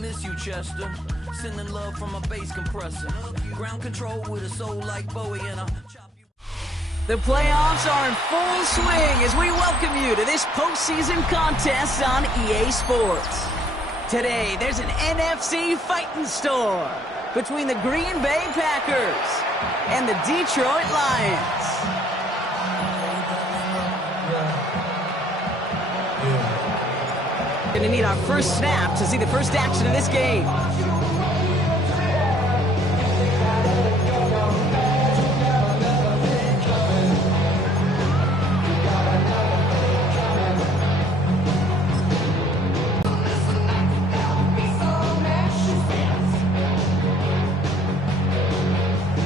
miss you, Chester. Sending love from a bass compressor. Ground control with a soul like Bowie and a... The playoffs are in full swing as we welcome you to this postseason contest on EA Sports. Today, there's an NFC fighting storm between the Green Bay Packers and the Detroit Lions. Going to need our first snap to see the first action of this game.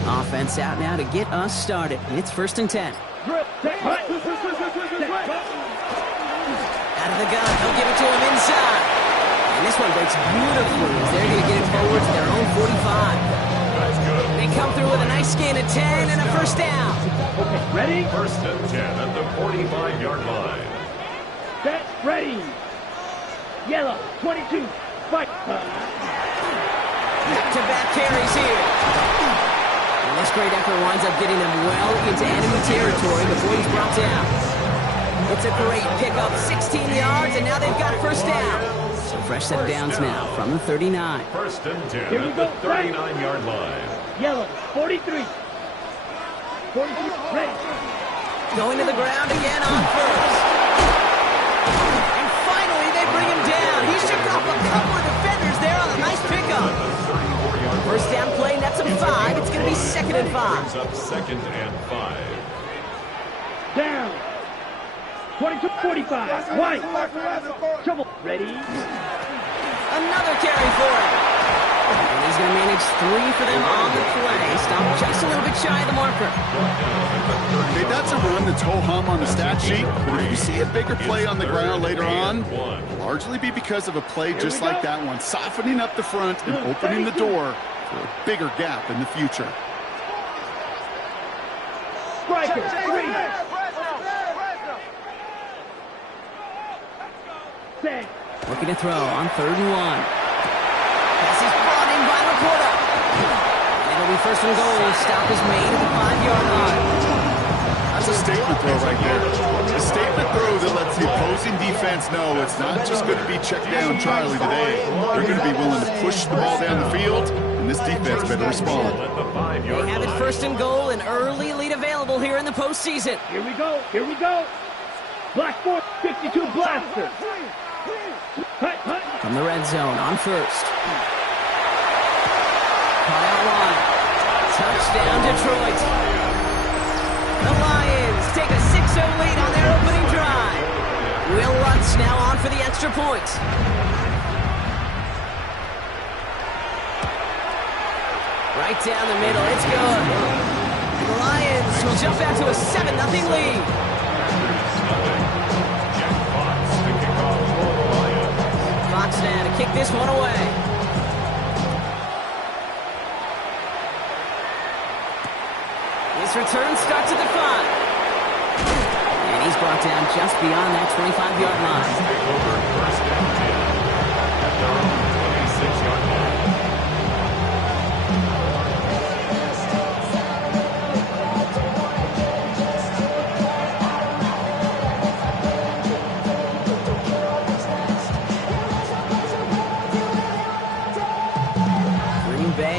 Offense out now to get us started. It's 1st and 10. Out of the gun, they'll give it to him inside. And this one breaks beautifully as they're going to get it forward to their own 45. They come through with a nice gain of 10 and a first down. Okay, ready? 1st and 10 at the 45-yard line. Set, ready. Yellow, 22, fight. Back-to-back carries here. And this great effort winds up getting them well into enemy territory before he's brought down. It's a great pickup, 16 yards, and now they've got first down. So fresh set of downs now from the 39. 1st and 10 at the 39-yard line. Yellow, 43. 43, ready. Going to the ground again on first. And finally, they bring him down. He shook off a couple of defenders there on a nice pickup. First down play, nets him 5. It's going to be 2nd and 5. Brings up 2nd and 5. Down. 22, 45. White. Trouble. Ready. Another carry for him. And he's going to manage 3 for them on the play. Stop just a little bit shy of the marker. Okay, that's a run that's ho-hum on the stat sheet, but if you see a bigger play on the ground later on, it'll largely be because of a play just like that one, softening up the front and opening the door for a bigger gap in the future. Striker, 3. Set. Looking to throw on 3rd and 1. Pass is brought in by Laporta. It'll be 1st and goal. Stop is made at the 5-yard line. That's a statement throw right there. A statement throw that lets the opposing defense know it's not just going to be check down Charlie today. They're going to be willing to push the ball down the field, and this defense better respond. They have it 1st and goal, an early lead available here in the postseason. Here we go. Here we go. Black 452 blaster. From the red zone on 1st. Caught out wide. Touchdown Detroit. The Lions take a 6-0 lead on their opening drive. Will Lutz now on for the extra point. Right down the middle. It's good. The Lions will jump out to a 7-0 lead. Fox now to kick this one away. His return starts at the 5. And he's brought down just beyond that 25-yard line. Over 1st and 10 at their own 26-yard line.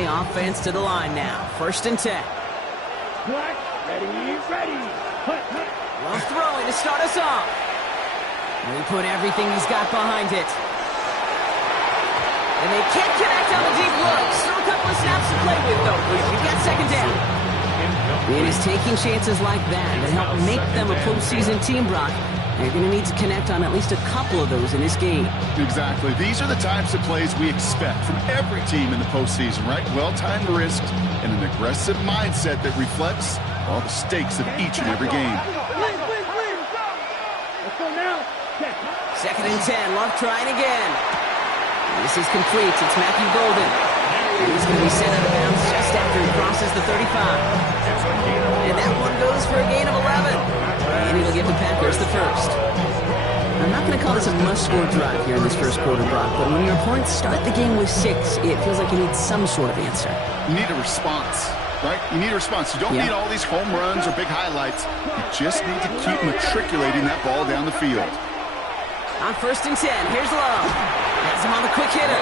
Offense to the line now. 1st and 10. Black, ready, ready. Well, throwing to start us off. And he put everything he's got behind it. And they can't connect on the deep look. Still a couple of snaps to play with, though. We've got 2nd down. It is taking chances like that that help make them a postseason team, Brock. They're going to need to connect on at least a couple of those in this game. Exactly. These are the types of plays we expect from every team in the postseason, right? Well-timed risks and an aggressive mindset that reflects all the stakes of each and every game. Let's go now. 2nd and 10. Love trying again. This is complete. It's Matthew Golden. He's going to be sent out of bounds just after he crosses the 35. And that one goes for a gain of 11. And it'll give the Packers the first. I'm not going to call this a must-score drive here in this first quarter, Brock, but when your opponents start the game with 6, it feels like you need some sort of answer. You need a response, right? You need a response. You don't need all these home runs or big highlights. You just need to keep matriculating that ball down the field. On 1st and 10, here's Love. Has him on the quick hitter.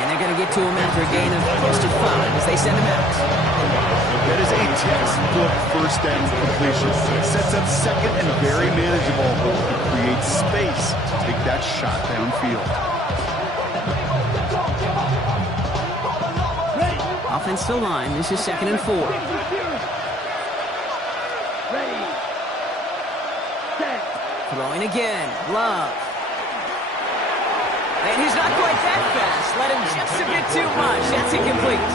And they're going to get to him after a gain of close to 5 as they send him out. That is a textbook first down completion. Sets up second and very manageable. It creates space to take that shot downfield. Offensive line, this is 2nd and 4. Throwing again, Love. And he's not quite that fast. Let him just a bit too much. That's incomplete.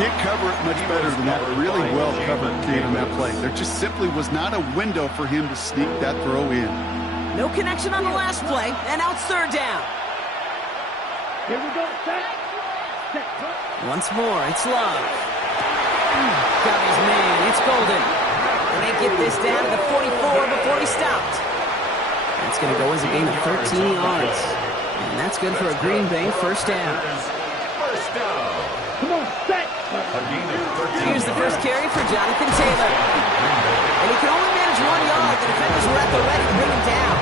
Can't cover it much better than that. Really well covered Kate on that play. There just simply was not a window for him to sneak that throw in. No connection on the last play, and now it's 3rd down. Here we go. Set. Once more, it's Love. Got his man. It's Golden. And they get this down to the 44 before he stopped. That's going to go as a gain of 13 yards. And that's good for a Green Bay first down. Come on, set. Here's the first carry for Jonathan Taylor. And he can only manage 1 yard. The defenders were at the ready to bring him down.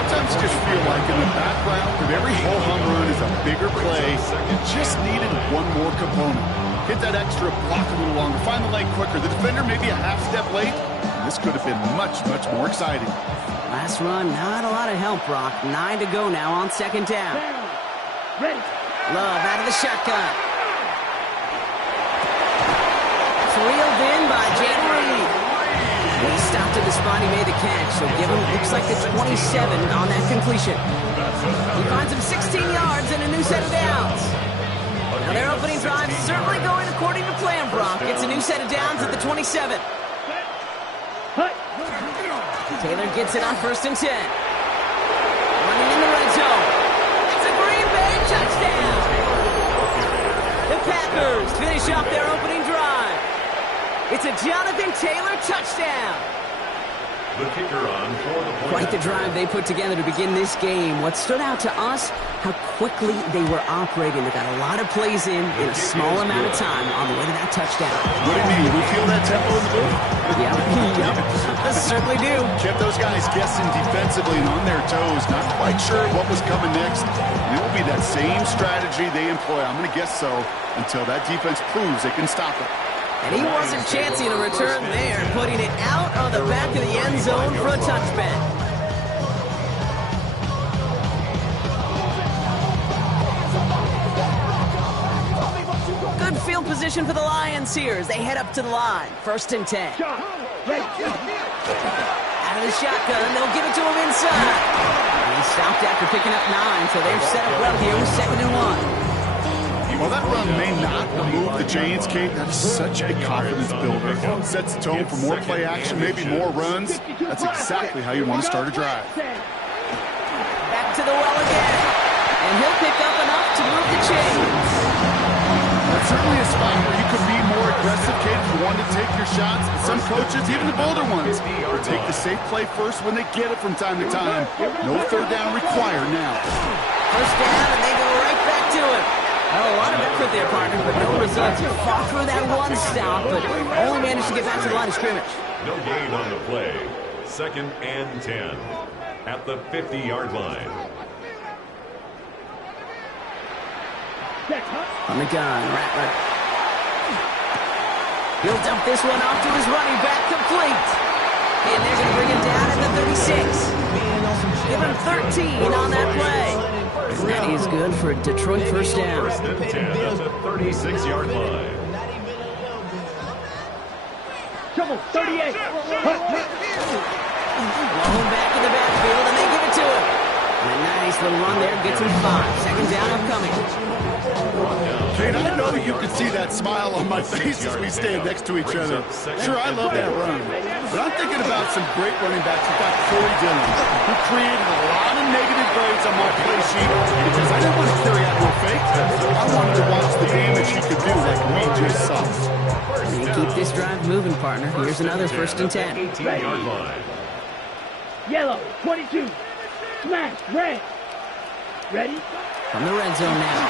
Sometimes you just feel like in the background of every whole home run is a bigger play. You just needed one more component. Hit that extra block a little longer. Find the leg quicker. The defender maybe a half step late. This could have been much, much more exciting. Last run, not a lot of help, Brock. 9 to go now on 2nd down. Ready. Love out of the shotgun. It's reeled in by Jaden Reed. And he stopped at the spot he made the catch, so give him, looks like the 27 on that completion. He finds him 16 yards and a new set of downs. Now their opening drive certainly going according to plan, Brock. It's a new set of downs at the 27. Taylor gets it on 1st and 10. Running in the red zone. It's a Green Bay touchdown. The Packers finish off their opening drive. It's a Jonathan Taylor touchdown. The kicker on for the point. Quite the drive they put together to begin this game. What stood out to us, how quickly they were operating. They got a lot of plays in a small amount of time on the way to that touchdown. What do you mean? We feel that tempo in the booth? Yep. Certainly do. Kept those guys guessing defensively and on their toes. Not quite sure what was coming next. It will be that same strategy they employ. I'm going to guess so until that defense proves they can stop it. And he wasn't chancing a return there, putting it out on the back of the end zone for a touchback. Good field position for the Lions here as they head up to the line. 1st and 10. Out of the shotgun, they'll give it to him inside. And he stopped after picking up 9, so they're set up well here with 2nd and 1. Well, that run may not remove the chains, Kate. That is such a confidence builder. Sets the tone for more play action, maybe more runs. That's exactly how you want to start a drive. Back to the well again. And he'll pick up enough to move the chains. That's certainly a spot where you could be more aggressive, Kate, if you want to take your shots. But some coaches, even the bolder ones, will take the safe play first when they get it from time to time. No 3rd down required now. 1st down, and they go right back to it. Oh, a lot of effort there, partner, but no results. You fought through that one stop, but only managed to get back to the line of scrimmage. No gain on the play. 2nd and 10 at the 50-yard line. On the gun, Rattler. He'll dump this one off to his running back, complete. And they're going to bring him down at the 36. Give him 13 on that play. And that is good for a Detroit first down. 1st and 10 at the 36-yard line. Trouble, 38. Blown back in the backfield, and they give it to him. And a nice little run there gets him 5. 2nd down upcoming. Kate, I know you can see that smile on my face as we stand next to each other. Sure, I love that run. But I'm thinking about some great running backs. We've got Corey Dillon, who created a lot of negative grades on my play sheet because I didn't want to carry out no fake. I wanted to watch the damage he could do like we just saw. And keep this drive moving, partner. Here's another 1st and 10. 18-yard line. Yellow, 22. Smash, red. Ready? From the red zone now.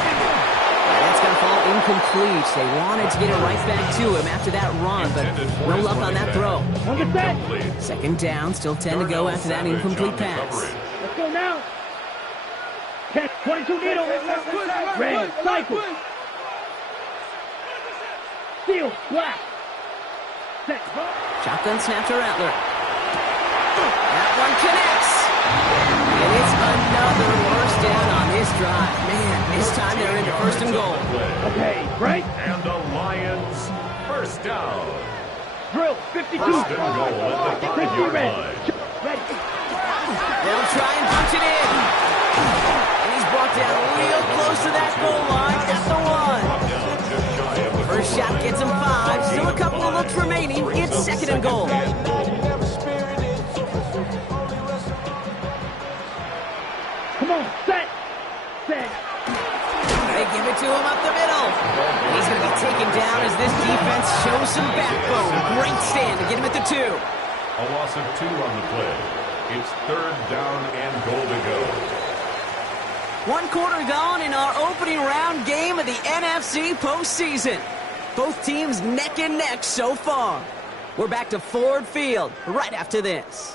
That's going to fall incomplete. They wanted to get it right back to him after that run, but no luck on that throw. On the set. Second down, still 10 to go after that incomplete pass. Let's go now. 22 needle. Red, cycle. Steal, black. Set. Shotgun snap to Rattler. That one connects. And it's another first down on this drive. Man, this time they're into first and goal. Okay, right? And the Lions first down. Drill, 52. First and goal at the 5-yard line. Ready. They'll try and punch it in. And he's brought down real close to that goal line at the 1. First shot gets him 5. Still a couple of looks remaining. It's second and goal. Come on, set. Set. They give it to him up the middle. He's going to be taken down as this defense shows some backbone. Great stand to get him at the 2. A loss of 2 on the play. It's third down and goal to go. 1 quarter gone in our opening round game of the NFC postseason. Both teams neck and neck so far. We're back to Ford Field right after this.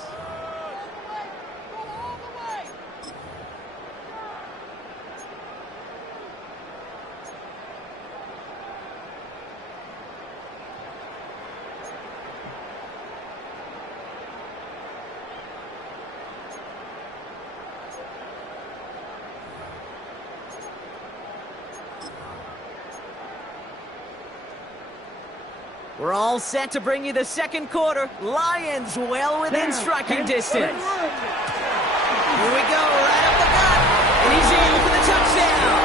We're all set to bring you the second quarter. Lions well within striking distance. Here we go, right up the gut. And he's in for the touchdown.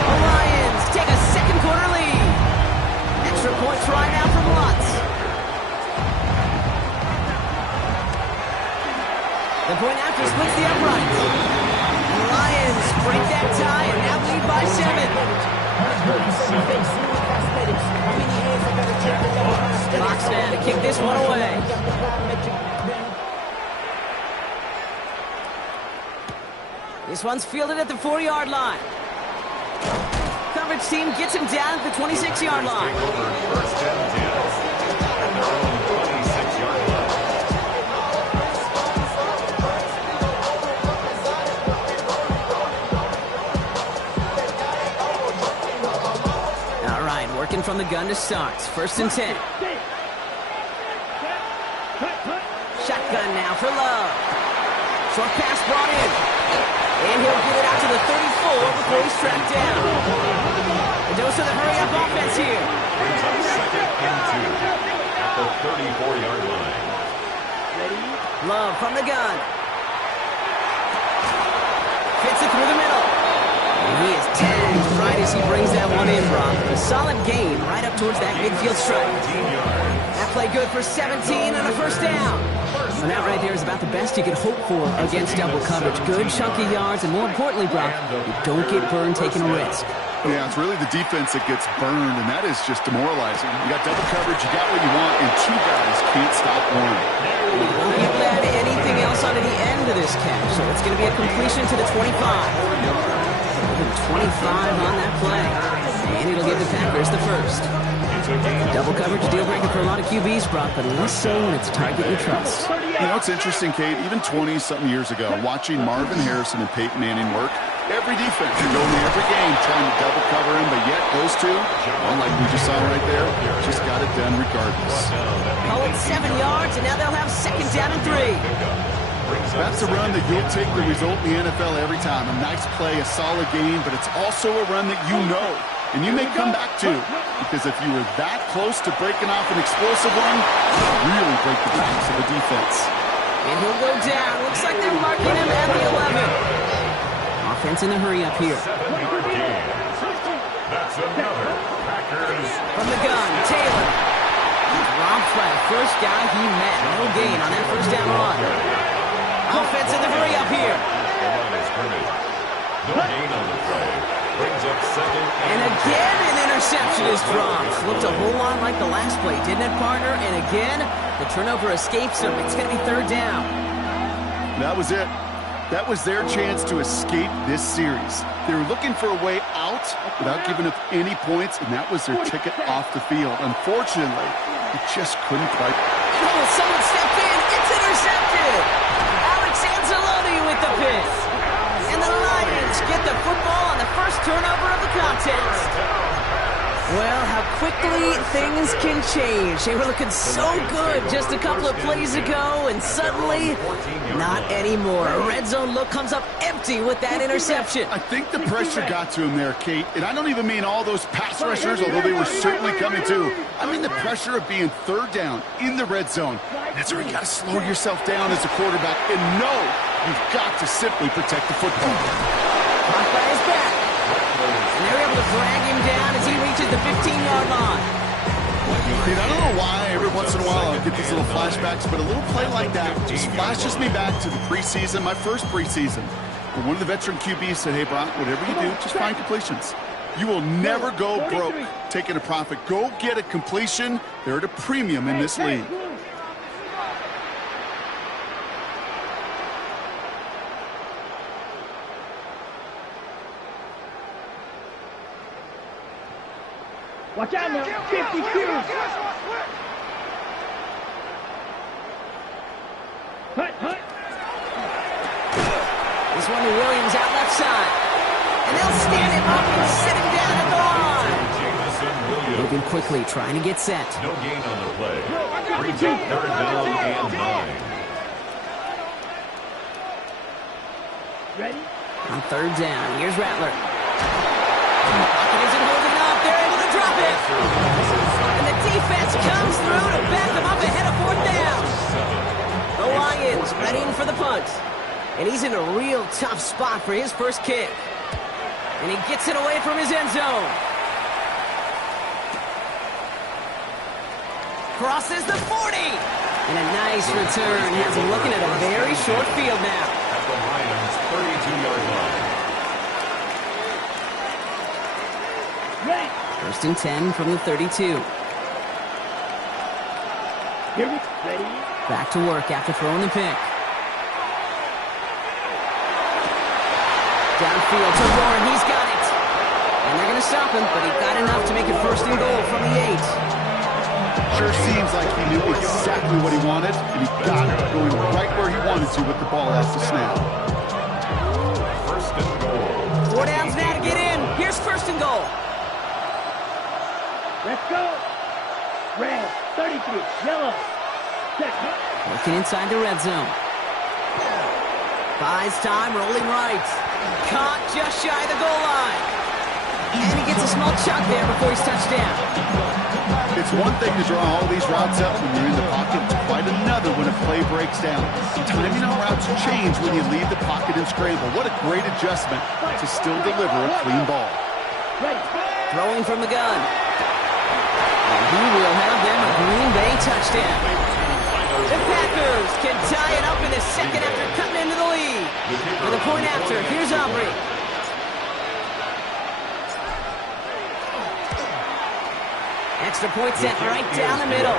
The Lions take a second quarter lead. Extra point try now from Lutz. The point after splits the upright. The Lions break that tie and now lead by 7. Boxman to kick this one away. This one's fielded at the 4-yard line. Coverage team gets him down at the 26-yard line. First and 10 at their own 26-yard line. Working from the gun to start. First and 10. Shotgun now for Love. Short pass brought in. And he'll get it out to the 34 before he's tracked down. A dose of the hurry-up offense here. Brings up second and 2 at the 34-yard line. Love from the gun. Fits it through the middle. He is tagged right as he brings that one in, Brock. A solid gain right up towards that midfield stripe. That play good for 17 and a first down. And that right there is about the best you could hope for against double coverage. Good chunky yards, and more importantly, Brock, you don't get burned taking a risk. Yeah, it's really the defense that gets burned, and that is just demoralizing. You got double coverage, you got what you want, and 2 guys can't stop one. We won't be able to add anything else onto the end of this catch, so it's going to be a completion to the 25. 25 on that play. And it'll give the Packers the first. Double coverage deal breaker for a lot of QBs, Brock, but less so when it's a target you trust. You know, it's interesting, Kate, even 20-something years ago, watching Marvin Harrison and Peyton Manning work, every defense would go into every game trying to double cover him, but yet those two, unlike we just saw right there, just got it done regardless. Call it 7 yards, and now they'll have second down and 3. That's a run that you'll take the result in the NFL every time. A nice play, a solid game, but it's also a run that you know, and you may come back to, because if you were that close to breaking off an explosive one, it'll really break the backs of the defense. And he'll go down. Looks like they're marking him at the 11. Offense in a hurry up here. 7-yard gain. That's another Packers. From the gun, Taylor. Robbed by the first guy he met. No gain on that first down run. Offense in the hurry up here. No gain on the play. Brings up second. And again, an interception is dropped. Looked a whole lot like the last play, didn't it, partner? And again, the turnover escapes him. It's going to be third down. That was it. That was their chance to escape this series. They were looking for a way out without giving up any points, and that was their ticket off the field. Unfortunately, it just couldn't quite. Oh, someone stepped in. It's intercepted. Alex Anzalone with the pick. And the Lions get the football on the first turnover of the contest. Well, how quickly things can change. They were looking so good just a couple of plays ago, and suddenly, not anymore. A red zone look comes up empty with that interception. I think the pressure got to him there, Kate. And I don't even mean all those pass rushers, although they were certainly coming too. I mean the pressure of being third down in the red zone. That's where you got to slow yourself down as a quarterback and know you've got to simply protect the football. Caught by his back. And they're able to drag him down as he reaches the 15-yard line. Dude, I don't know why every once in a while I get these little flashbacks, but a little play like that just flashes me back to the preseason, my first preseason. When one of the veteran QBs said, hey, Brock, whatever you do, just find completions. You will never go broke taking a profit. Go get a completion. They're at a premium in this league. Watch out now, 52. Hut. This one to Williams out left side. And they'll stand him up and sit him down at the line. Moving quickly, trying to get set. No gain on the play. Brings up 3rd down and 9. Ready? On 3rd down, here's Rattler. Pocket isn't holding up. They're able to drop it. And the defense comes through to back them up ahead of 4th down. The Lions readying for the punt. And he's in a real tough spot for his first kick. And he gets it away from his end zone. Crosses the 40. And a nice return. Has him looking at a very short field now. At the Lions' 32-yard line. Ready? 1st and 10 from the 32. Here we ready? Back to work after throwing the pick. Downfield to Warren. He's got it. And they're going to stop him, but he got enough to make it 1st and goal from the 8. Sure seems like he knew exactly what he wanted, and he got it going right where he wanted to with the ball at the snap. 1st and goal. 4 downs now to get in. Here's 1st and goal. Let's go. Red, 33, yellow. Check. Working inside the red zone. Buys time, rolling right. Caught just shy of the goal line. And he gets a small chunk there before he's touched down. It's one thing to draw all these routes up when you're in the pocket. It's quite another when a play breaks down. Timing on routes change when you leave the pocket and scramble. What a great adjustment to still deliver a clean ball. Ready. Throwing from the gun. And he will have them a Green Bay touchdown. The Packers can tie it up in the 2nd after cutting into the lead. For the point after, here's Aubrey. Extra point set right down the middle.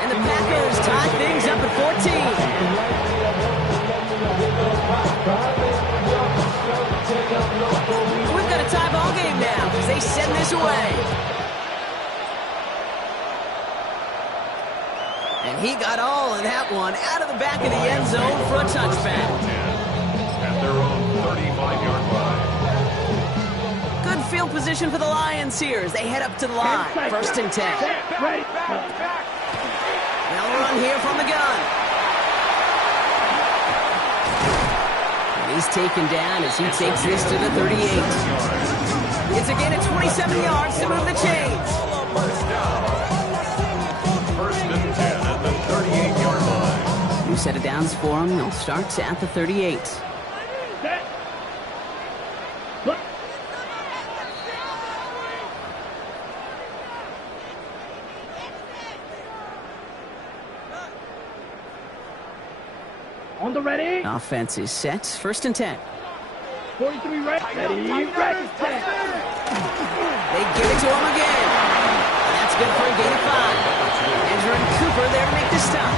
And the Packers tie things up at 14. We've got a tie ball game now as they send this away. And he got all of that one out of the back of the end zone for a touchback. At their own 35-yard line. Good field position for the Lions here as they head up to the line. 1st and 10. Ready. They'll run here from the gun. And he's taken down as he takes this to the 38. It's a gain of 27 yards to move the chains. 1st and 10 at the 38-yard line. New set of downs for him. They'll start at the 38. Set. Look. On the ready. Offense is set. 1st and 10. 43 ready. Ready. Set. They give it to him again. That's good for a gain of 5. Andrew and Cooper there to make the stop.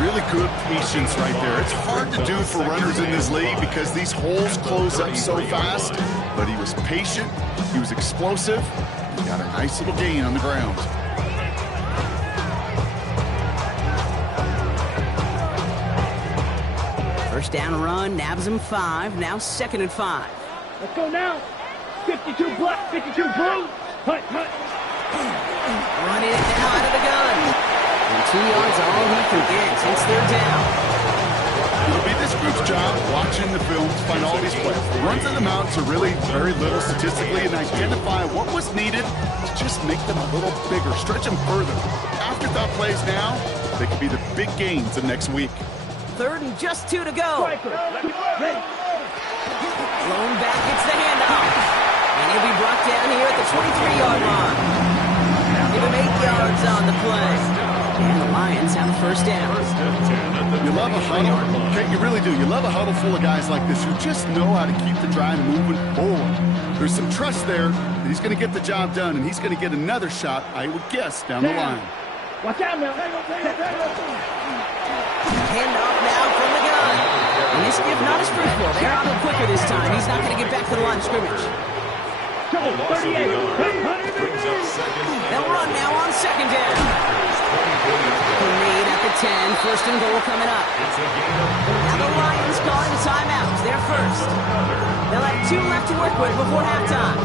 Really good patience right there. It's hard to do for runners in this league because these holes close up so fast, but he was patient, he was explosive, he got a nice little gain on the ground. First down run, nabs him 5, now 2nd and 5. Let's go now. 52 black, 52 blue. Hut, hut. Running it now out of the gun. And 2 yards all he can get since they're down. It'll be this group's job watching the film to find all these plays. The runs in them out to really very little statistically and identify what was needed to just make them a little bigger, stretch them further. Afterthought plays now, they could be the big gains of next week. 3rd and just 2 to go. Striker, ready. Blown back, gets the handoff. And he'll be brought down here at the 23-yard line. Give him 8 yards on the play. And the Lions have a first down. You love a huddle. Okay, you really do. You love a huddle full of guys like this who just know how to keep the drive moving forward. There's some trust there that he's going to get the job done, and he's going to get another shot, I would guess, down the line. Watch out now. Handoff now from the gun. And this give not as fruitful. They're out a little quicker this time. He's not going to get back to the line of scrimmage. 38. They'll run now on 2nd down. Lead at the 10. 1st and goal coming up. Now the Lions calling a timeout. They're first. They'll have 2 left to work with before halftime.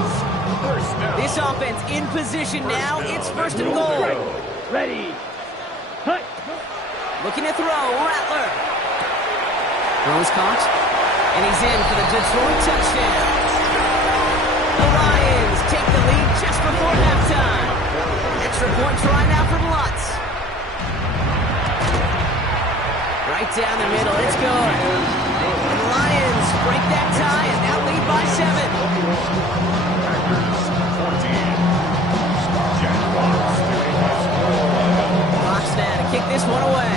This offense in position now. It's 1st and goal. Ready. Hut. Looking to throw. Rattler. Throw is caught. And he's in for the Detroit touchdown. The Lions take the lead just before halftime. Extra point try now from Lutz. Right down the middle. It's good. And the Lions break that tie and now lead by 7. Fox now to kick this one away.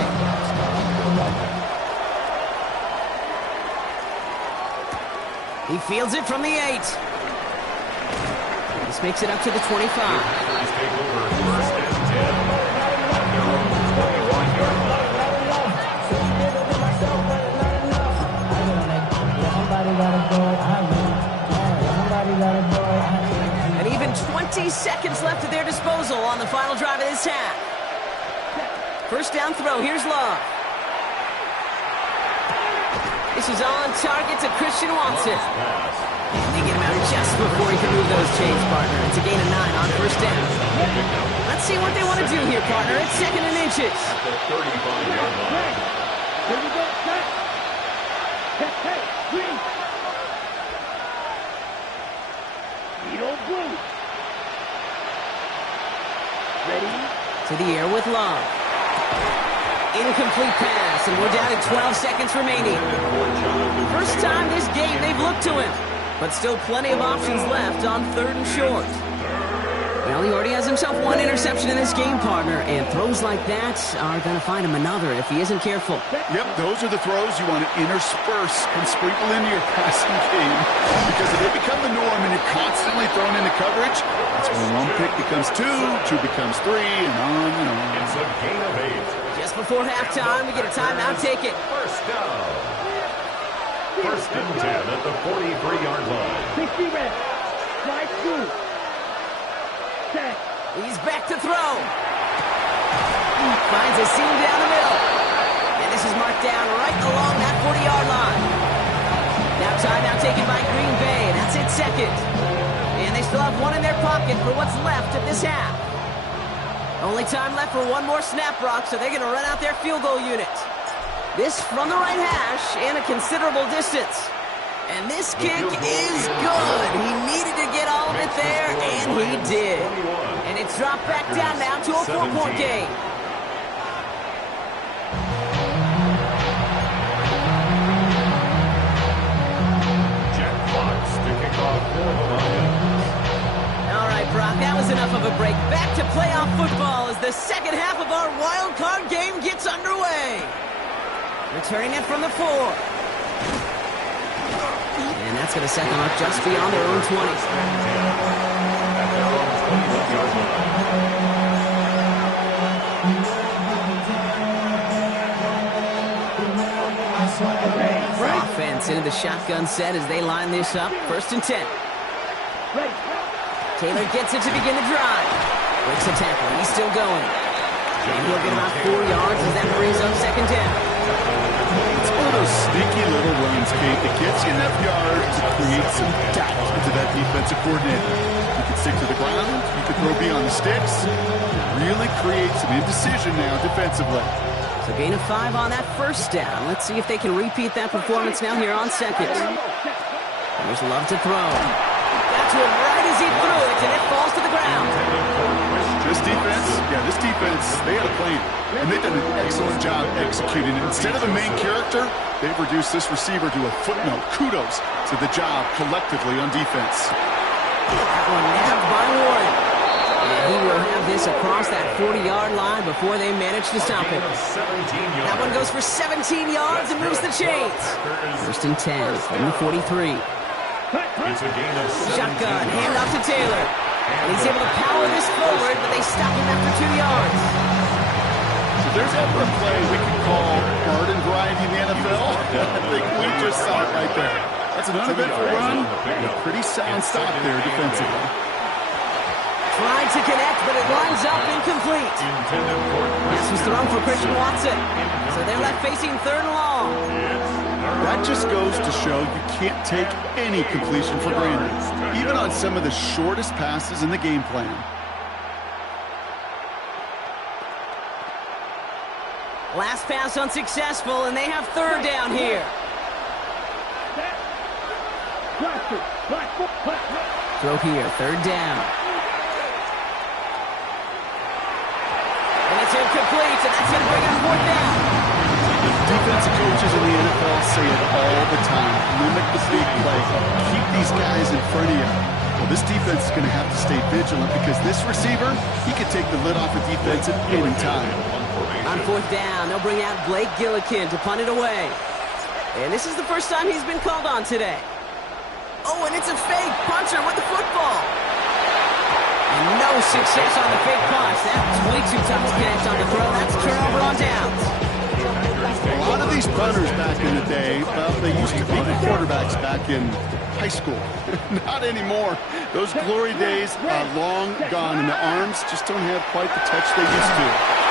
He fields it from the 8. This makes it up to the 25. And even 20 seconds left at their disposal on the final drive of this half. First down throw. Here's Love. This is on target to Christian Watson. And they get him out just before he can move those chains, partner. It's a gain of 9 on first down. Let's see what they want to do here, partner. It's 2nd and inches. Here we go. Hey, green. Beetle blue. Ready. To the air with Love. Incomplete pass, and we're down to 12 seconds remaining. First time this game they've looked to him, but still plenty of options left on 3rd and short. Well, he already has himself 1 interception in this game, partner, and throws like that are going to find him another if he isn't careful. Yep, those are the throws you want to intersperse and sprinkle into your passing game, because if they become the norm and you're constantly thrown into coverage, that's when 1 pick becomes 2, 2 becomes 3, and on and on. It's a gain of 8. Just before halftime, we get a timeout. Take it. First down. 1st and 10 at the 43-yard line. 60 red. Slide through. Set. He's back to throw. Finds a seam down the middle. And this is marked down right along that 40-yard line. Now timeout taken by Green Bay. That's it, 2nd. And they still have 1 in their pocket for what's left of this half. Only time left for 1 more snap, Brock, so they're going to run out their field goal unit. This from the right hash and a considerable distance. And this kick is good. He needed to get all of it there, and he did. And it's dropped back down now to a 4-point game. Jack Fox to kick off for the Lions. All right, Brock, that was enough of a break. Back to playoff football as the second half of our wild card game gets underway. Returning it from the 4. And that's going to set them up just beyond their own 20. into the shotgun set as they line this up. 1st and 10. Ready. Taylor gets it to begin the drive. Breaks a tackle. He's still going. And he'll get about 4 yards as that brings up 2nd down. It's one of those sneaky little runs, Kate, that gets you enough yards to create some doubt into that defensive coordinator. You can stick to the ground. You can throw beyond the sticks. Really create some indecision now defensively. So gain of 5 on that 1st down. Let's see if they can repeat that performance now here on 2nd. There's Love to throw. Got to him right as he threw it, and it falls to the ground. This defense, they had a plan, and they've done an excellent job executing it. Instead of a main character, they've reduced this receiver to a footnote. Kudos to the job collectively on defense. That one nabbed by Warren. And he will have this across that 40-yard line before they manage to stop it. That one goes for 17 yards and moves the chains. 1st and 10 from the 43. It's a gain of 17 Shotgun, hand off to yards. Taylor. And he's able to power this forward, but they stop him after 2 yards. If there's ever a play we can call garden variety in the NFL, I think we just saw it right there. That's an uneventful run. A pretty sound stop there defensively. Tried to connect, but it lines up incomplete. This was thrown for Christian Watson. So they're left facing 3rd and long. That just goes to show you can't take any completion for granted, even on some of the shortest passes in the game plan. Last pass unsuccessful, and they have 3rd down here. Throw here, 3rd down. And it's incomplete, and that's going to bring up 4th down. Defensive coaches in the NFL say it all the time. Limit the big play. Keep these guys in front of you. Well, this defense is going to have to stay vigilant because this receiver, he could take the lid off a defense at any time. On 4th down, they'll bring out Blake Gillikin to punt it away. And this is the first time he's been called on today. Oh, and it's a fake punter with the football. And no success on the fake punch. That's way too tough to connect on the throw. That's turnover on downs. A lot of these punters back in the day, well, they used to be the quarterbacks back in high school. Not anymore. Those glory days are long gone, and the arms just don't have quite the touch they used to.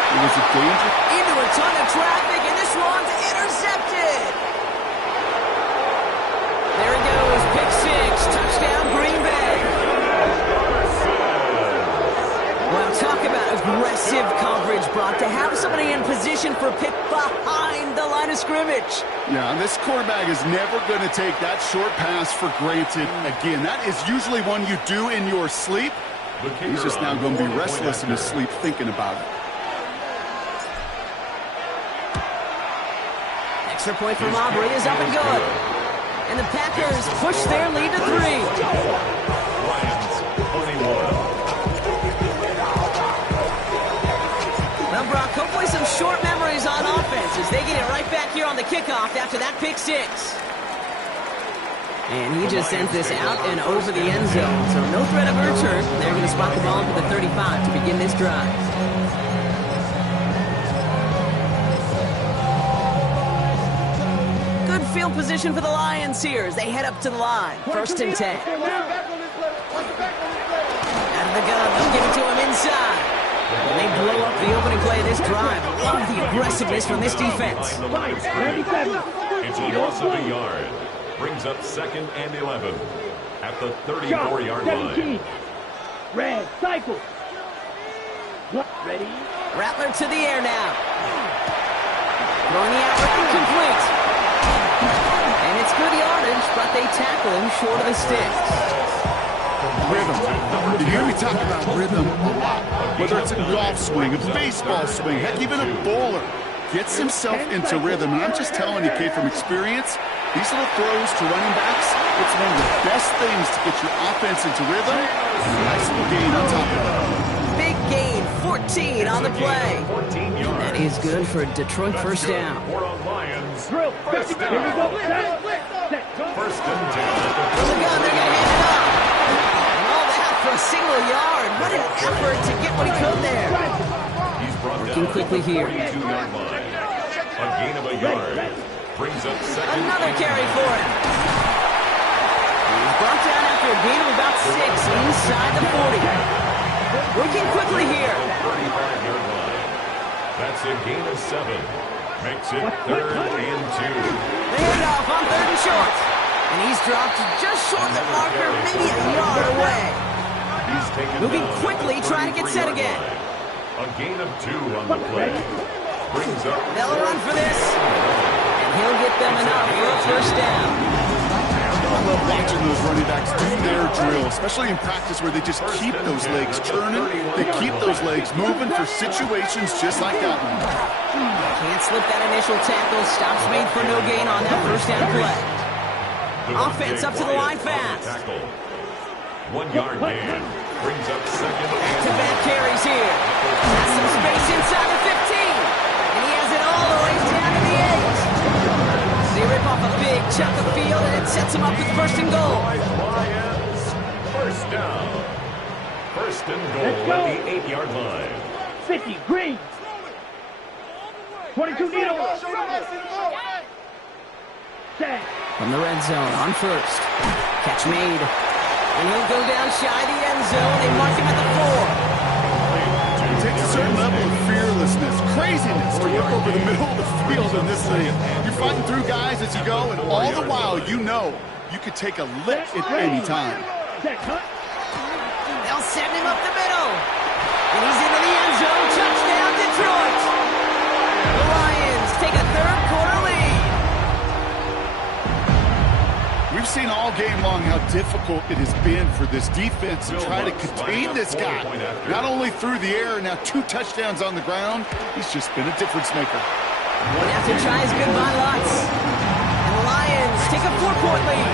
It was a danger. Into a ton of traffic, and this one's intercepted. There he goes, pick 6, touchdown Green Bay. Well, talk about aggressive coverage, Brock, to have somebody in position for pick behind the line of scrimmage. Yeah, and this quarterback is never going to take that short pass for granted again. That is usually one you do in your sleep. He's just now going to be restless in his sleep thinking about it. Extra point from Aubrey is up and good. And the Packers push their lead to 3. Lions 21. Well, Brock, hopefully some short memories on offense as they get it right back here on the kickoff after that pick 6. And he just sends this out and over the end zone. So no threat of a return. They're going to spot the ball to the 35 to begin this drive. Good field position for the Lions here as they head up to the line. 1st and 10. Out of the gun, they'll give it to him inside. And they blow up the opening play of this drive. Love the aggressiveness from this defense. It's a loss of a yard. Brings up 2nd and 11 at the 34-yard line. Red, cycle. Ready? Rattler to the air now. Throwing the out incomplete. And it's good yardage, but they tackle him short of the sticks. Rhythm. You hear me talk about rhythm a lot. Whether it's a golf swing, a baseball swing, heck, even a bowler gets himself into rhythm. And I'm just telling you, Kate, from experience, these little throws to running backs, it's one of the best things to get your offense into rhythm. And a nice little gain on top of it. Big gain, 14 on the play. That is good for Detroit 1st down. Drill. Here we go. Set. 1st and 10. From the gun, they're going to hand it off. And all that for a single yard. What an effort to get what he could there. He's brought Working down quickly here. 42-yard line. A gain of a yard. Brings up second. Another carry for him. He's brought down after a gain of about 6 inside the 40. Working quickly here. 35-yard line. That's a gain of 7. Makes it 3rd and 2. The handoff on 3rd and short. And he's dropped just short of the marker, maybe a yard away. He's taken Moving down quickly, trying to get set 33-yard again. line. A gain of 2 on the play. Brings up. They'll run for this. And he'll get them enough for a first down. I love watching those running backs do their drill, especially in practice where they just keep those legs turning. They keep those legs moving for situations just like that one. Can't slip that initial tackle. Stops made for no gain on that first down play. Offense up to the line fast. 1-yard gain. Brings up second. Back-to-back carries here. Has some space inside the 15. And he has it all the way down to the 8. They rip off a big chunk of field, and it sets him up with first and goal. Lions, first down. First and goal at the 8-yard line. 50, green. 22 needle. Set. From the red zone on first. Catch made. And he'll go down shy of the end zone. They mark him at the 4. It takes a certain level of fearlessness, craziness to work over the middle of the field in this league. You're fighting through guys as you go, and all the while you know you could take a lick at any time. Set, cut. They'll send him up the middle. And he's into the end zone. Touchdown, Detroit. The Lions take a third quarter lead. We've seen all game long how difficult it has been for this defense to try to contain this guy. Not only through the air, now 2 touchdowns on the ground. He's just been a difference maker. One after tries goodbye lots. And the Lions take a 4-point lead.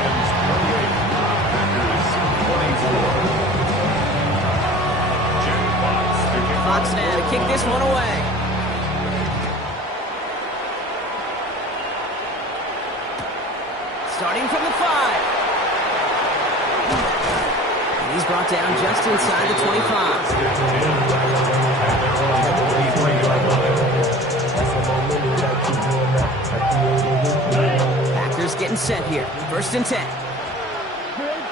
Fox now to kick this one away. Starting from the 5. And he's brought down just inside the 25. Packers getting set here. First and 10.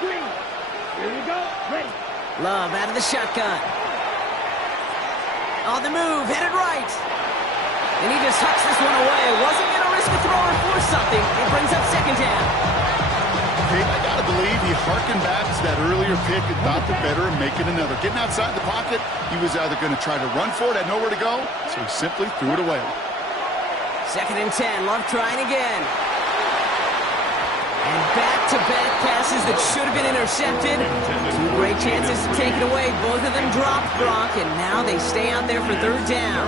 Green. Here you go. Ready. Love out of the shotgun. On the move, headed right. And he just hucks this one away. Wasn't going to risk a throw or force something. It brings up second down. Hey, I gotta believe he harkened back to that earlier pick and thought the better of making another. Getting outside the pocket, he was either going to try to run for it, had nowhere to go, so he simply threw it away. Second and 10. Love trying again. And back-to-back passes that should have been intercepted. 2 great chances to take it away. Both of them dropped, Gronk, and now they stay out there for third down.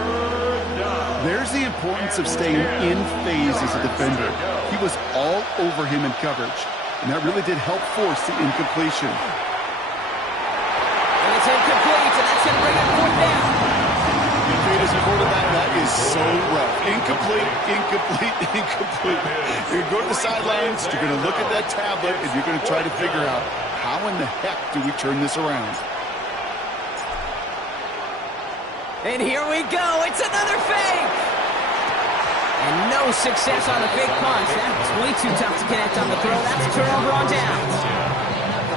There's the importance of staying in phase as a defender. He was all over him in coverage, and that really did help force the incompletion. And it's incomplete, and that's going to bring up fourth down. You played as a quarterback, that is so rough. Incomplete, incomplete, incomplete. You're going to go to the sidelines, you're going to look at that tablet, and you're going to try to figure out how in the heck do we turn this around. And here we go. It's another fake. And no success on the fake punch. That's way too tough to connect on the throw. That's a turnover on downs.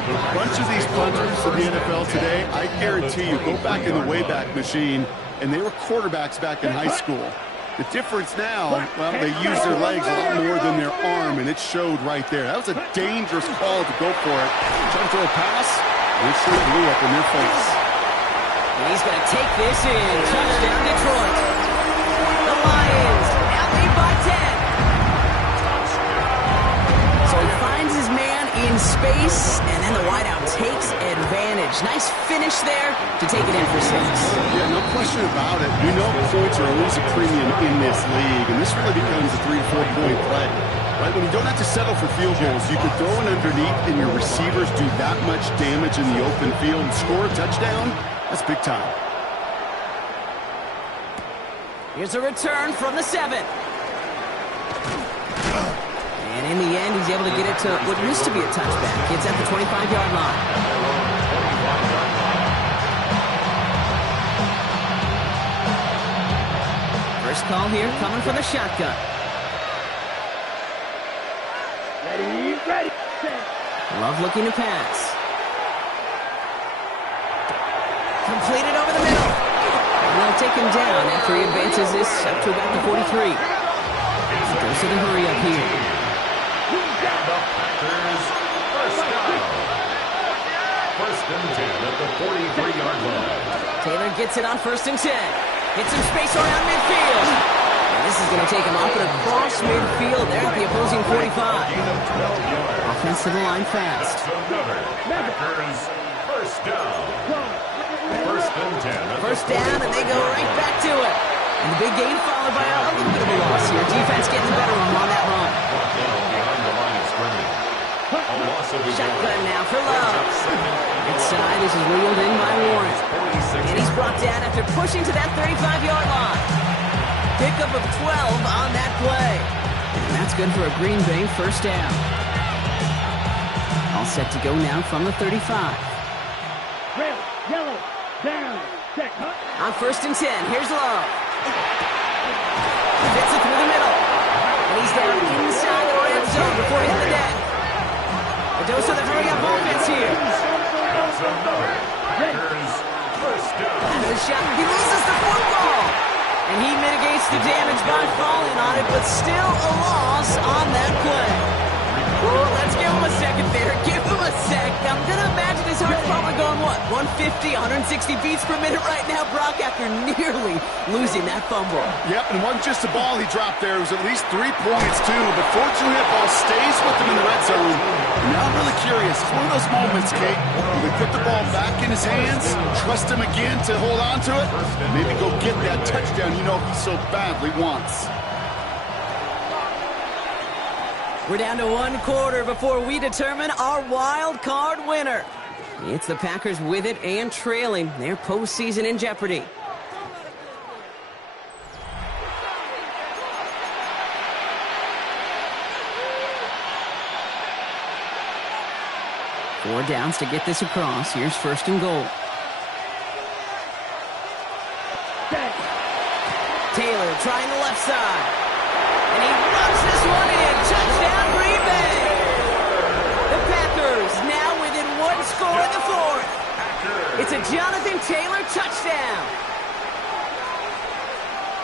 A bunch of these punters in the NFL today, I guarantee you, go back in the Wayback Machine, and they were quarterbacks back in high school. The difference now, well, they use their legs a lot more than their arm, and it showed right there. That was a dangerous call to go for it. Trying to throw a pass, it sure blew up in their face. And he's going to take this in. Touchdown, Detroit. The Lions out lead by 10. So he finds his man in space, and then the wideout takes advantage. Nice finish there to take it in for 6. Yeah, no question about it. We know points are always a premium in this league, and this really becomes a 3- or 4-point play. Right? When you don't have to settle for field goals, you can throw it underneath, and your receivers do that much damage in the open field and score a touchdown. That's big time. Here's a return from the 7. And in the end, he's able to get it to what used to be a touchback. It's at the 25-yard line. First call here coming from the shotgun. Ready, set. Love looking to pass. Completed over the middle. And they'll take him down after he advances this up to about the 43. Goes to the hurry up here. And the Packers first down. First and 10 at the 43-yard line. Taylor gets it on 1st and 10. Gets some space around midfield. And this is going to take him off and across midfield there at the opposing 45. Gain of 12 yards. Offense to the line fast. Another Packers first down. First and 10. First down, and they go right back to it. And the big gain followed by a little bit of a loss here. Defense getting the better of him on that run. Behind the line of scrimmage. A loss of Shotgun now for Love. Inside, this is wheeled in by Warren. And he's brought down after pushing to that 35-yard line. Pickup of 12 on that play. And that's good for a Green Bay first down. All set to go now from the 35. Red, yellow, down, set, cut. On 1st and 10, here's Love. Fits it through the middle. And he's down inside the red zone before hitting the deck. A dose of the hurry-up offense here. That's another Packers first down. Another shot. He loses the football. And he mitigates the damage by falling on it, but still a loss on that play. Ooh, let's give him a second there. Give him a sec. I'm going to imagine his heart's probably going, what, 150, 160 beats per minute right now, Brock, after nearly losing that fumble. Yep, and it wasn't just a ball he dropped there. It was at least 3 points, too. But fortunately, that ball stays with him in the red zone. And now I'm really curious. It's one of those moments, Kate, where they put the ball back in his hands, trust him again to hold on to it, and maybe go get that touchdown he so badly wants. We're down to 1 quarter before we determine our wild card winner. It's the Packers with it and trailing. Their postseason in jeopardy. Four downs to get this across. Here's 1st and goal. Taylor trying the left side. And he runs this one in. Touchdown, Green Bay. The Packers now within 1 score in the 4th. It's a Jonathan Taylor touchdown.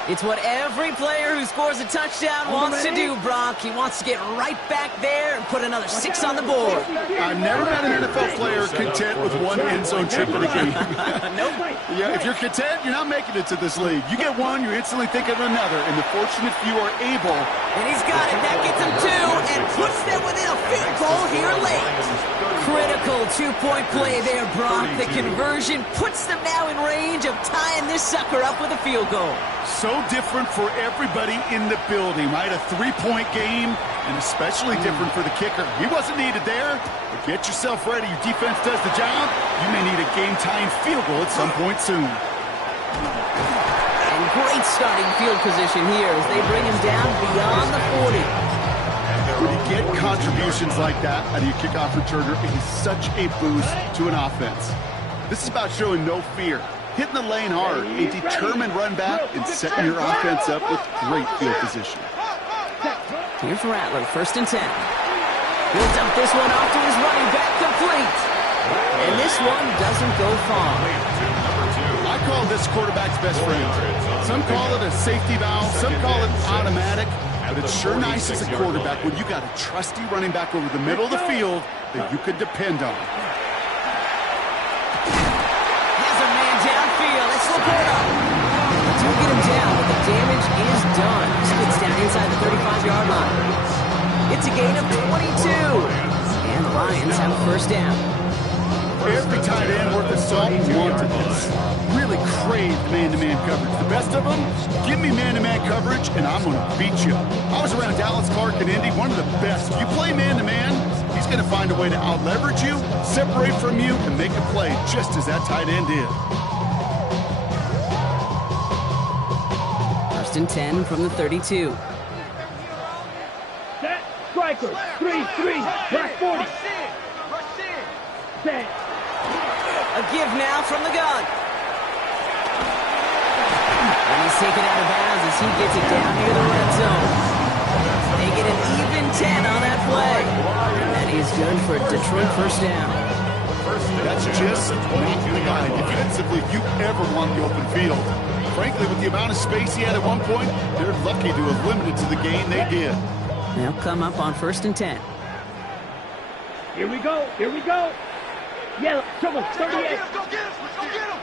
It's what every player who scores a touchdown wants to do, Brock. He wants to get right back there and put another 6 on the board. I've never met an NFL player content with 1 end zone trip in a game. Nope. Yeah, if you're content, you're not making it to this league. You get 1, you're instantly thinking of another, and the fortunate few are able. And he's got it. That gets him 2 and puts them within a field goal here late. Critical 2-point play there, Brock. The conversion puts them now in range of tying this sucker up with a field goal. So different for everybody in the building, right? A 3-point game, and especially different for the kicker. He wasn't needed there, but get yourself ready. Your defense does the job. You may need a game-tying field goal at some point soon. And great starting field position here as they bring him down beyond the 40. When you get contributions like that out of your kickoff returner, it is such a boost to an offense. This is about showing no fear, hitting the lane hard, a determined run back, and setting your offense up with great field position. Here's Rattler, 1st and 10. He'll dump this one off to his running back, complete. And this one doesn't go far. I call this quarterback's best friend. Some call it a safety valve, some call it automatic, but it's sure nice as a quarterback when you got a trusty running back over the middle of the field that you could depend on. Has a man downfield. It's Laporta. Do get him down, but the damage is done. Gets down inside the 35-yard line. It's a gain of 22. And the Lions have a first down. Every tight end worth his salt wanted this. Really craved man-to-man coverage. The best of them, give me man-to-man coverage, and I'm going to beat you. I was around Dallas Clark and Indy, one of the best. If you play man-to-man, he's going to find a way to out-leverage you, separate from you, and make a play just as that tight end did. 1st and 10 from the 32. Set, striker, 3-3, black 40. Set. A give now from the gun. And he's taken out of bounds as he gets it down near the red zone. They get an even 10 on that play. is good for a Detroit first down. That's just not the guy defensively if you ever want the open field. Frankly, with the amount of space he had at one point, they're lucky to have limited to the gain they did. They'll come up on 1st and 10. Here we go. Here we go. Yellow. Trouble. 38. Let's go get him. Let's go get him.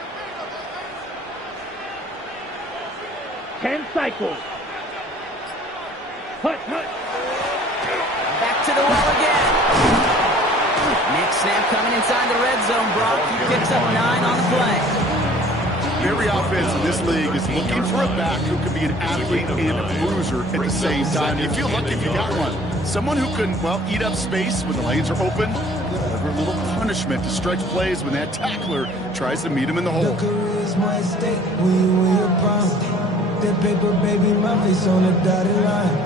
10 cycles. Hut. Back to the well again. Next snap coming inside the red zone. Brock, he picks up 9 on the play. Every offense in this league is looking for a back who can be an athlete and a bruiser at the same time. You feel lucky if you got one. Someone who can, well, eat up space when the lanes are open. Deliver a little punishment to stretch plays when that tackler tries to meet him in the hole. That paper, baby, my face on the dotted line.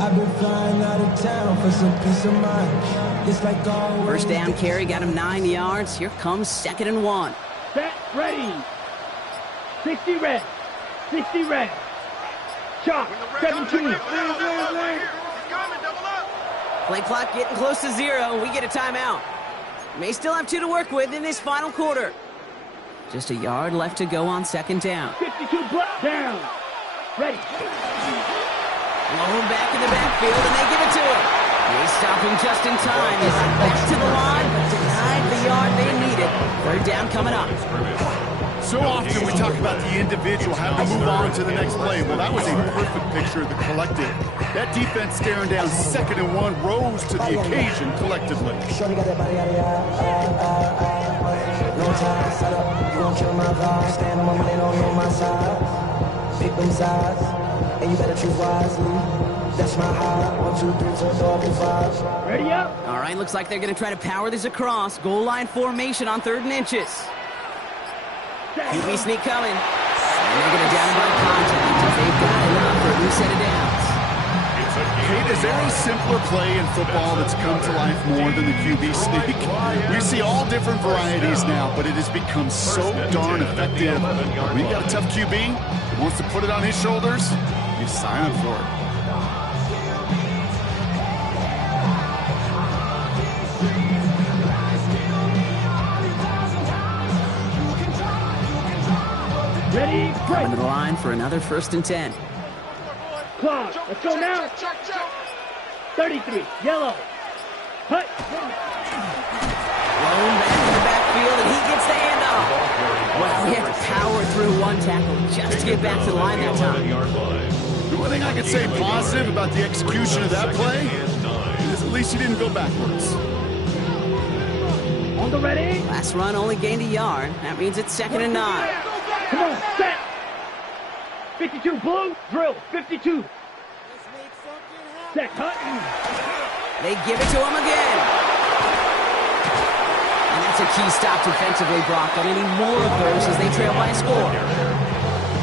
I've been flying out of town for some peace of mind. It's like always. First down carry got him 9 yards. Here comes 2nd and 1. Set. Ready. 60 red. 60 red. Shot. 17. Play clock getting close to 0. We get a timeout. May still have 2 to work with in this final quarter. Just a yard left to go on 2nd down. 52 block down. Ready. Blown back in the backfield, and they give it to him. They stop him just in time. He's back to the line, but denied the yard they needed. 3rd down coming up. So often we talk about the individual having to move on to the next play. Well, that was a perfect picture of the collective. That defense staring down 2nd and 1 rose to the occasion collectively. Shorty got that body out of no time, set up, you gon' kill my vibe. Stand on my money, don't know my side. Pick them sides, and you better choose wisely. That's my high. 1, 2, 3, 4, 5. Ready up. All right, looks like they're going to try to power this across. Goal line formation on 3rd and inches. QB sneak coming. And they're going to down him by contact. They've got enough for a new set of downs. Kate, is there a simpler play in football that's come to life more than the QB sneak? We see all different varieties now, but it has become so darn effective. When you got a tough QB who wants to put it on his shoulders, you sign up for it. Ready. Coming to the line for another 1st and 10. Clock. Let's go now. 33. Yellow. Hut. Blown back in the backfield, and he gets the handoff. Well, he had to power through one tackle just to get back to the line that time. The one thing I could say positive about the execution of that play is at least he didn't go backwards. On the ready. Last run only gained a yard. That means it's 2nd and 9. Come on, set. 52 blue. Drill. 52. Set. Hutton. They give it to him again. And that's a key stop defensively, Brock. And any more of those as they trail by a score.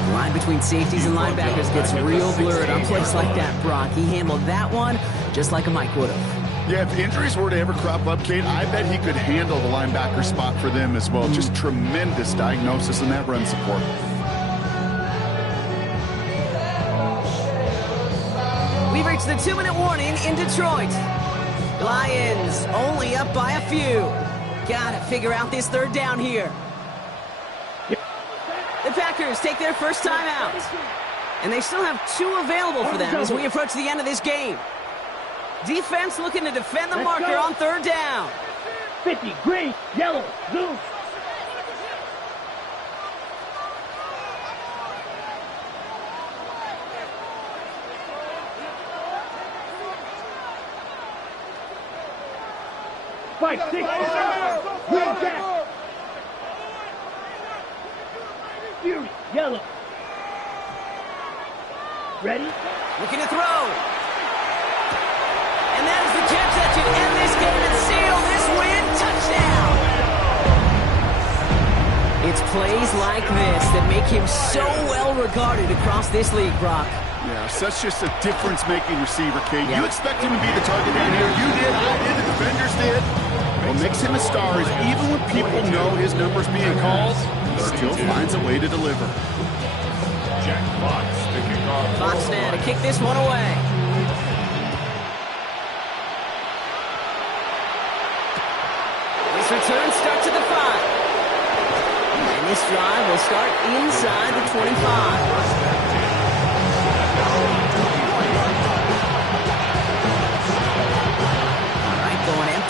The line between safeties and linebackers gets real blurred on plays like that, Brock. He handled that one just like a Mike would have. Yeah, if injuries were to ever crop up, Kate, I bet he could handle the linebacker spot for them as well. Just tremendous diagnosis in that run support. We've reached the 2-minute warning in Detroit. Lions only up by a few. Gotta figure out this 3rd down here. The Packers take their first time out. And they still have 2 available for them as we approach the end of this game. Defense looking to defend the marker on 3rd down. 50, green, yellow, blue. Fight, 6, green, jack. Fury, yellow. Ready? Looking to throw. And that is the catch that should end this game and seal this win. Touchdown! It's plays like this that make him so well regarded across this league, Brock. Yeah, such just a difference-making receiver, Kate. You expect him to be the target down here. You did, I did, the defenders did. What makes him a star is even when people know his number's being called, he still finds a way to deliver. Jack Fox, the kickoff. Fox now to kick this one away. return starts at the 5. And this drive will start inside the 25.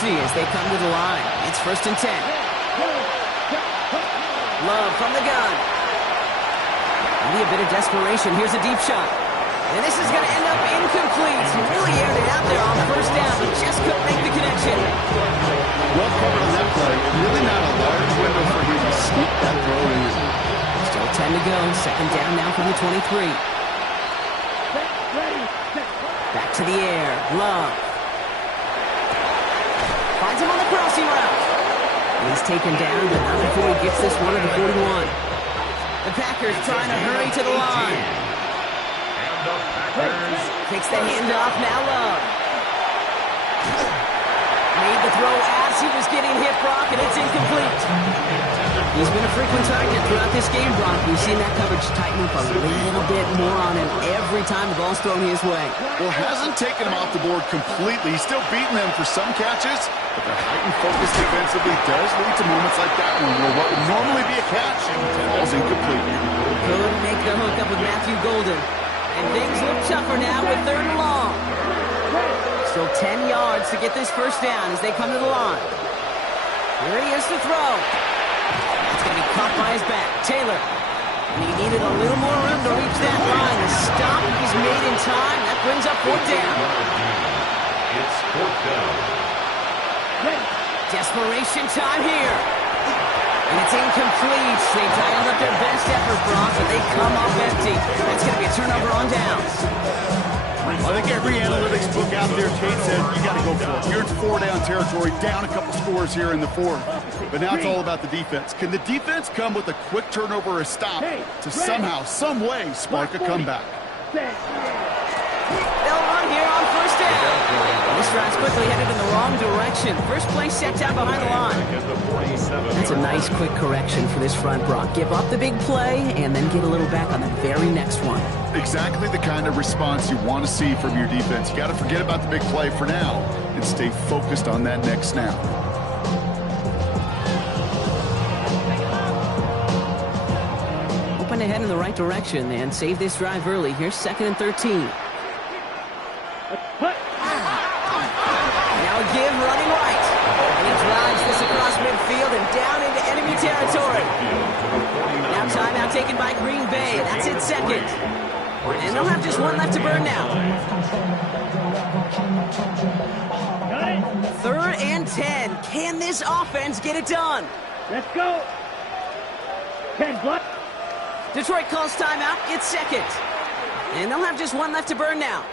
As they come to the line. It's 1st and 10. Love from the gun. Maybe a bit of desperation. Here's a deep shot. And this is going to end up incomplete. He really aired it out there on 1st down, but just couldn't make the connection. Well covered on that play. Really not a large window for him to sneak that throw in. Still 10 to go. 2nd down now from the 23. Back to the air. Love. Finds him on the crossing route. And he's taken down, but not before he gets this one to the 41. The Packers trying to hurry to the line. And the Packers Takes the handoff, now Love. Made the throw as he was getting hit, Brock, and it's incomplete. He's been a frequent target throughout this game, Brock. We've seen that coverage tighten up a little bit more on him every time the ball's thrown his way. Well, hasn't taken him off the board completely. He's still beating them for some catches, but their heightened focus defensively does lead to moments like that one where what would normally be a catch falls incomplete. Couldn't make the hook up with Matthew Golden. And things look tougher now with 3rd and long. Still 10 yards to get this 1st down as they come to the line. Here he is to throw. That's going to be caught by his back. Taylor. And he needed a little more room to reach that line. The stop is made in time. That brings up 4th down. It's 4th down. Desperation time here. And it's incomplete. They dialed up their best effort, Brock, but they come off empty. That's going to be a turnover on downs. I think every analytics book out there, Kate, said you got to go for it. You're in 4-down territory, down a couple scores here in the 4th. But now it's all about the defense. Can the defense come with a quick turnover or a stop to somehow, some way, spark a comeback? They'll run here on 1st down. This drive's quickly headed in the wrong direction. First play set down behind the line. That's a nice quick correction for this front, Brock. Give up the big play and then get a little back on the very next one. Exactly the kind of response you want to see from your defense. You got to forget about the big play for now and stay focused on that next snap. Hoping to head in the right direction and save this drive early. Here's 2nd and 13. Now a give running right. And he drives this across midfield and down into enemy territory. Now timeout taken by Green Bay. That's it, 2nd. And they'll have just one left to burn now. 3rd and 10. Can this offense get it done? Let's go. 10 block. Detroit calls timeout. It's 2nd. And they'll have just one left to burn now.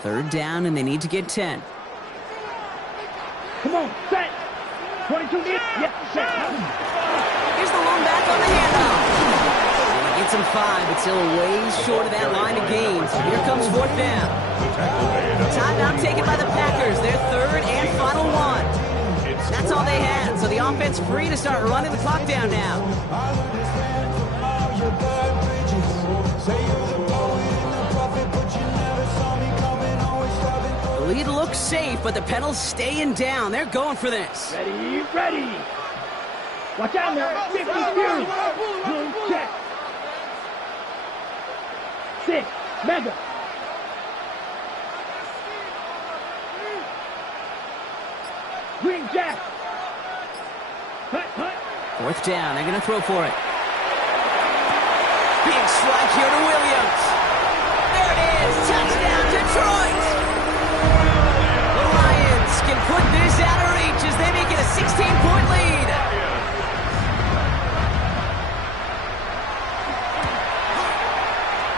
Third down, and they need to get 10. Come on, set. 22 near. Yes, set. Here's the long back on the handoff. And he gets him 5, but still a ways short of that line of gains. Here comes 4th down. Timeout taken by the Packers. Their 3rd and final one. That's all they had, so the offense free to start running the clock down now. The lead looks safe, but the pedals staying down. They're going for this. Ready, ready. Watch out now. 50 fury. Boom, check. 6, mega. Green jack. Hut, hut. 4th down. They're going to throw for it. Big strike here to Williams. There it is. Touchdown, Detroit. The Lions can put this out of reach as they make it a 16-point lead.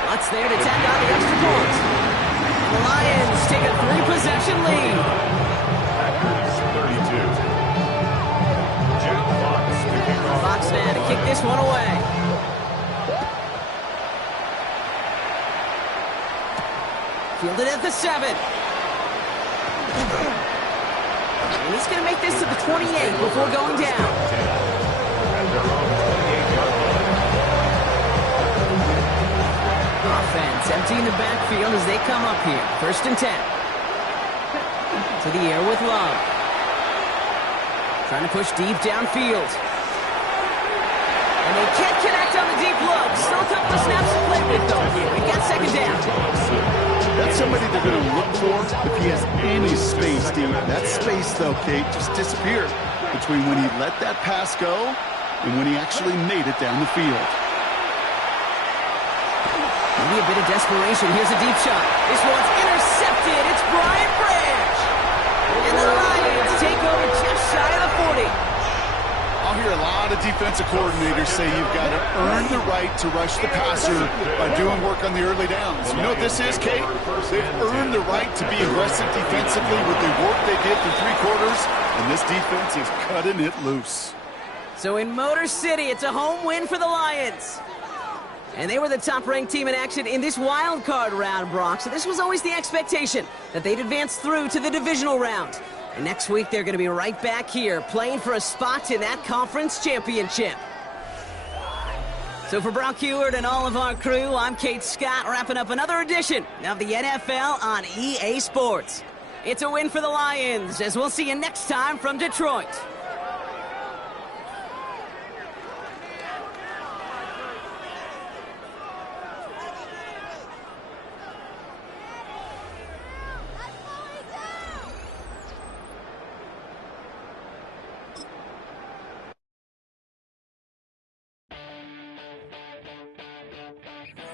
What's there to tack on the extra point? The Lions take a 3-possession lead. Fox now to kick this one away. Fielded at the 7. And he's going to make this to the 28 before going down. defense. Empty in the backfield as they come up here. 1st and 10. To the air with Love. Trying to push deep downfield. And they can't connect on the deep look. Still a couple of snaps to play with, though. We've got 2nd down. That's somebody they're going to look for if he has any space deep. That space, though, Kate, just disappeared between when he let that pass go and when he actually made it down the field. Maybe a bit of desperation. Here's a deep shot. This one's intercepted. It's Brian Branch. And the Lions take over just shy of the 40. I'll hear a lot of defensive coordinators say you've got to earn the right to rush the passer by doing work on the early downs. You know what this is, Kate? They've earned the right to be aggressive defensively with the work they did through 3 quarters, and this defense is cutting it loose. So in Motor City, it's a home win for the Lions. And they were the top-ranked team in action in this wild card round, Brock. So this was always the expectation that they'd advance through to the divisional round. And next week, they're going to be right back here playing for a spot in that conference championship. So for Brock Heward and all of our crew, I'm Kate Scott, wrapping up another edition of the NFL on EA Sports. It's a win for the Lions, as we'll see you next time from Detroit.